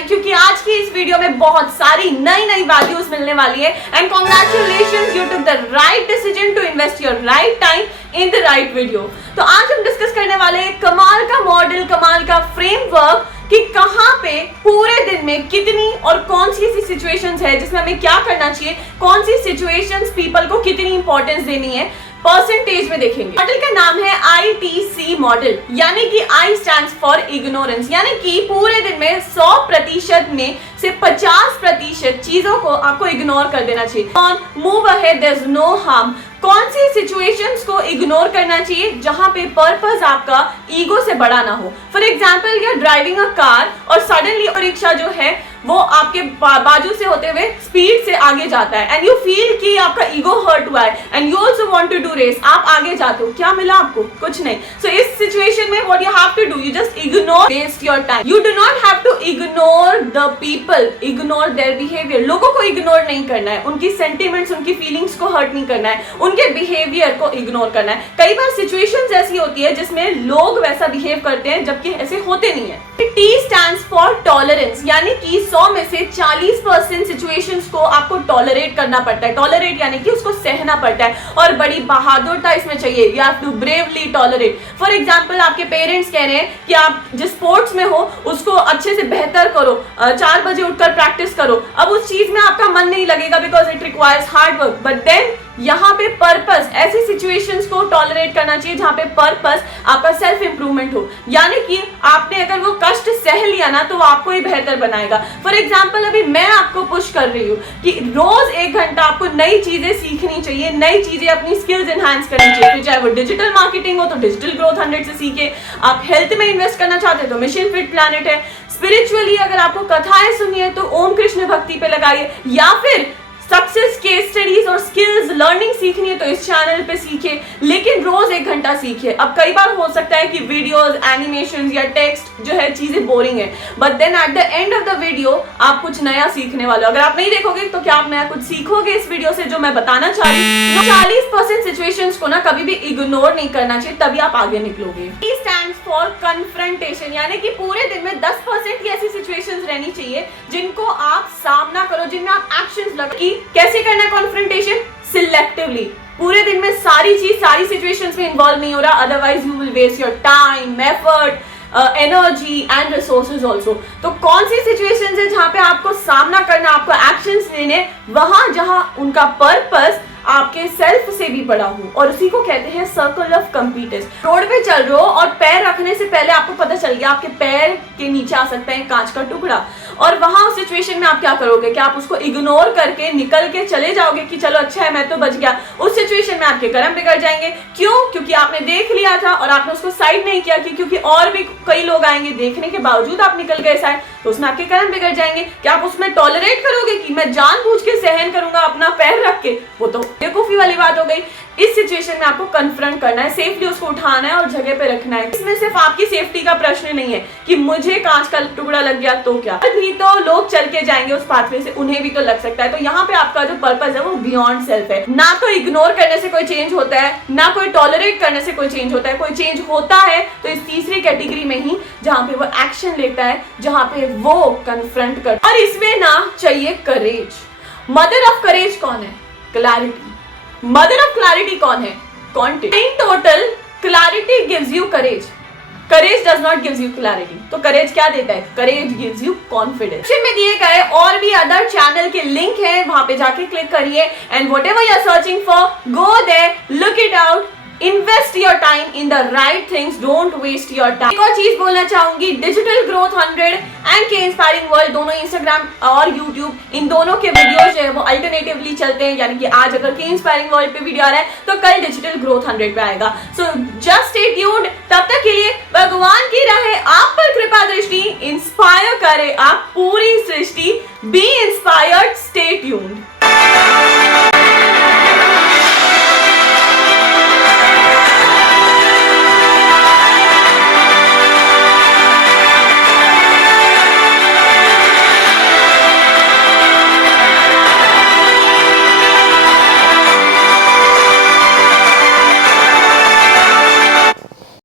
Like, क्योंकि आज की इस वीडियो में बहुत सारी नई वैल्यूज मिलने वाली है। And congratulations, you took the right decision to invest your right time in the right video. तो आज हम डिस्कस करने वाले हैं कमाल का मॉडल, कमाल का फ्रेमवर्क कि कहां पे पूरे दिन में कितनी और कौन सी ऐसी सिचुएशंस है जिसमें हमें क्या करना चाहिए, कौन सी सिचुएशंस पीपल को कितनी इंपॉर्टेंस देनी है, परसेंटेज में देखेंगे। मॉडल का नाम है ITC मॉडल, यानी कि I स्टैंड्स फॉर इग्नोरेंस, यानी कि पूरे दिन में 100% में से 50% चीजों को आपको इग्नोर कर देना चाहिए। On move ahead, there is no harm. कौन सी सिचुएशंस को इग्नोर करना चाहिए जहां पे पर्पस आपका ईगो से बड़ा ना हो। For example, you are driving a car और सडनली रिक्शा जो है वो आपके बाजू से होते हुए स्पीड से आगे जाता है एंड यू फील कि आपका ईगो हर्ट हुआ है and you also want to do race. आप आगे जाते हो, क्या मिला आपको? कुछ नहीं। सो इस सिचुएशन में what you have to do, you just ignore, waste your time. You do not have to ignore the people, ignore their behaviour. लोगों को इग्नोर नहीं करना है, उनकी सेंटिमेंट्स, उनकी फीलिंग्स को हर्ट नहीं करना है, उनके बिहेवियर को इग्नोर करना है। कई बार सिचुएशंस ऐसी होती है जिसमें लोग वैसा बिहेव करते हैं जबकि ऐसे होते नहीं है। T स्टैंड्स फॉर टॉलरेंस, यानी कि 100 में से 40% सिचुएशंस को आपको टॉलरेट करना पड़ता है। टॉलरेट यानी कि उसको सहना पड़ता है और बड़ी बहादुरता इसमें चाहिए। You have to bravely tolerate. For example, आपके पेरेंट्स कह रहे हैं कि आप जिस स्पोर्ट्स में हो उसको अच्छे से बेहतर करो, 4 बजे उठकर प्रैक्टिस करो। अब उस चीज में आपका मन नहीं लगेगा because it requires hard work, but then यहाँ पे पर्पस, ऐसी सिचुएशंस को टॉलरेट करना चाहिए जहां पे पर्पस आपका सेल्फ इंप्रूवमेंट हो, यानी कि आपने अगर वो कष्ट सह लिया ना तो वो आपको ही बेहतर बनाएगा। फॉर एग्जांपल, अभी मैं आपको पुश कर रही हूँ कि रोज 1 घंटा आपको नई चीजें सीखनी चाहिए, नई चीजें अपनी स्किल्स एनहांस करनी चाहिए। तो चाहे वो डिजिटल मार्केटिंग हो तो डिजिटल ग्रोथ 100 से सीखे, आप हेल्थ में इन्वेस्ट करना चाहते हैं तो मिशन फिट प्लैनेट है, स्पिरिचुअली अगर आपको कथाएं सुनिए तो ओम कृष्ण भक्ति पे लगाइए, या फिर सक्सेस केस स्टडीज और स्किल्स लर्निंग सीखनी है तो इस चैनल पे सीखे, लेकिन रोज 1 घंटा सीखे। अब कई बार हो सकता है कि वीडियोस, एनिमेशन या टेक्स्ट जो है चीजें बोरिंग है, but then at the end of the video आप कुछ नया सीखने वाले हो। अगर आप नहीं देखोगे तो क्या आप नया कुछ सीखोगे इस वीडियो से जो मैं बताना चाह रही हूँ? 40% सिचुएशंस को ना कभी भी इग्नोर नहीं करना चाहिए, तभी आप आगे निकलोगे। T स्टैंड्स फॉर कन्फ्रंटेशन, यानी कि पूरे दिन में 10% की ऐसी सिचुएशंस रहनी चाहिए जिनको आप सामना करो, जिनमें आप एक्शंस लगाओ। कैसे करना है कॉन्फ्रंटेशन? सिलेक्टिवली। पूरे दिन में सारी सिचुएशंस में इन्वॉल्व नहीं हो रहा, otherwise you will waste your time, effort, energy and resources also. तो कौन सी सिचुएशंस है जहां पे आपको सामना करना, आपको एक्शंस लेने, वहां जहां उनका पर्पस आपके सेल्फ से भी बड़ा हो, और उसी को कहते हैं सर्कल ऑफ कंपीटेंस। रोड पे चल रहे हो और पैर रखने से पहले आपको पता चल गया आपके पैर के नीचे आ सकता है कांच का टुकड़ा, और वहां उस सिचुएशन में आप क्या करोगे? कि आप उसको इग्नोर करके निकल के चले जाओगे कि चलो अच्छा है मैं तो बच गया। उस सिचुएशन में आपके कर्म बिगड़ जाएंगे। क्यों? क्योंकि आपने देख लिया था और आपने उसको साइड नहीं किया, क्योंकि और भी कई लोग आएंगे, देखने के बावजूद आप निकल गए साइड, तो उसमें आपके कर्म बिगड़ जाएंगे। क्या आप उसमें टॉलरेट करोगे कि मैं जानबूझ के सहन करूंगा अपना पैर रख के? वो तो बेवकूफी वाली बात हो गई। इस सिचुएशन में आपको कन्फ्रंट करना है, सेफली उसको उठाना है और जगह पे रखना है। इसमें सिर्फ आपकी सेफ्टी का प्रश्न नहीं है कि मुझे कांच का टुकड़ा लग गया तो क्या, भी तो लोग चल के जाएंगे उस पाथवे से, उन्हें भी तो लग सकता है। तो यहाँ पे आपका जो पर्पस है वो बियॉन्ड सेल्फ है। ना तो इग्नोर करने से कोई चेंज होता है, ना कोई टॉलरेट करने से कोई चेंज होता है। कोई चेंज होता है तो इस तीसरी कैटेगरी में ही, जहां पे वो एक्शन लेता है, जहां पे वो कन्फ्रंट करता है। और इसमें ना चाहिए करेज। मदर ऑफ करेज कौन है? क्लैरिटी। मदर ऑफ क्लैरिटी कौन है? Quantity. In total, clarity gives you courage, courage does not gives you clarity. तो करेज क्या देता है? करेज गिव्स यू कॉन्फिडेंस। में दिए गए और भी अदर चैनल के लिंक है, वहां पे जाके क्लिक करिए and whatever you are searching for, go there, look it out, invest your time in the right things, don't waste your time. एक और चीज बोलना चाहूंगी, डिजिटल ग्रोथ 100 एंड के इंस्पायरिंग वर्ल्ड दोनों इंस्टाग्राम और यूट्यूब, इन दोनों के वीडियोज जो है वो अल्टरनेटिवली चलते हैं, यानी कि आज अगर के इंस्पायरिंग वर्ल्ड पे वीडियो आ रहा है तो कल डिजिटल ग्रोथ 100 पे आएगा। So just stay tuned. तब तक के लिए भगवान की रहे आप पर कृपा दृष्टि, इंस्पायर करे आप पूरी सृष्टि। Be inspired, stay tuned.